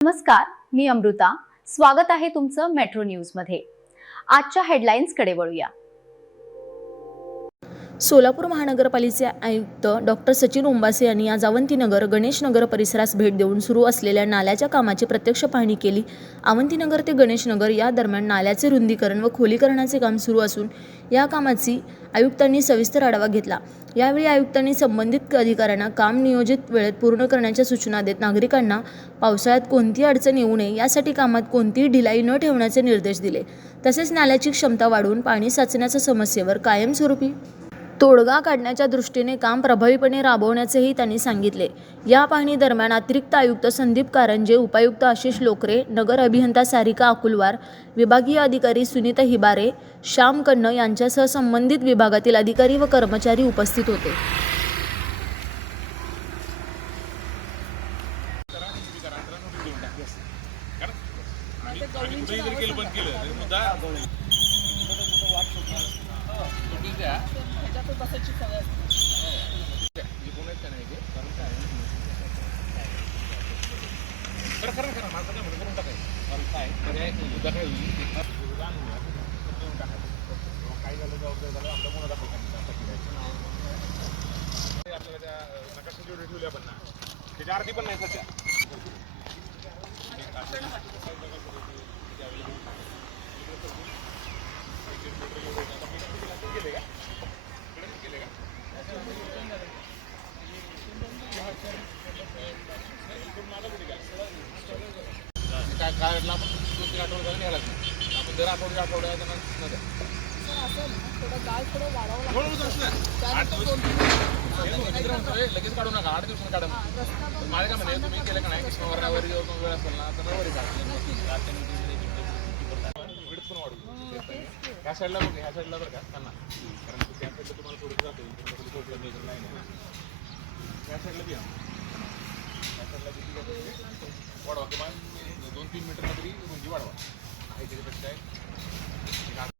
नमस्कार, मी अमृता. स्वागत आहे तुमचं मेट्रो न्यूज मध्ये. आजच्या हेडलाईन्स कडे वळूया. सोलापूर महानगरपालिकेचे आयुक्त डॉक्टर सचिन ओंबासे यांनी आज अवंतीनगर गणेशनगर परिसरास भेट देऊन सुरू असलेल्या नाल्याच्या कामाची प्रत्यक्ष पाहणी केली. अवंतीनगर ते गणेशनगर या दरम्यान नाल्याचे रुंदीकरण व खोलीकरणाचे काम सुरू असून या कामाची आयुक्तांनी सविस्तर आढावा घेतला. यावेळी आयुक्तांनी संबंधित अधिकाऱ्यांना काम नियोजित वेळेत पूर्ण करण्याच्या सूचना देत नागरिकांना पावसाळ्यात कोणतीही अडचण येऊ नये यासाठी कामात कोणतीही ढिलाई न ठेवण्याचे निर्देश दिले. तसेच नाल्याची क्षमता वाढवून पाणी साचण्याच्या समस्येवर कायमस्वरूपी तोडगा काढण्याच्या दृष्टीने काम प्रभावीपणे राबवण्याचेही त्यांनी सांगितले. या पाहणी दरम्यान अतिरिक्त आयुक्त संदीप कारंजे, उपायुक्त आशिष लोकरे, नगर अभियंता सारिका अकुलवार, विभागीय अधिकारी सुनीता हिबारे, श्याम कन्न यांच्यासह संबंधित विभागातील अधिकारी व कर्मचारी उपस्थित होते. त्याच्या आरती पण नाही सध्या. काय आपण 2-3 आठवड्यात घ्यायला आपण दर आठवड्यात लगेच काढू नका. 8 दिवसांनी काढा. माझ्या काय म्हणजे तुम्ही केलं का नाही की सोमवारवर वेळ असेल ना तर रविवारी पण वाढू ह्या साईडला बरं का त्यांना, कारण त्या साईडला तुम्हाला थोडं जातो नाही ना त्या साईडला द्या. त्या साईडला किती वाढवा किंवा 2-3 मीटर तरी रुंदी वाढवा. आहे त्याच्यापेक्षा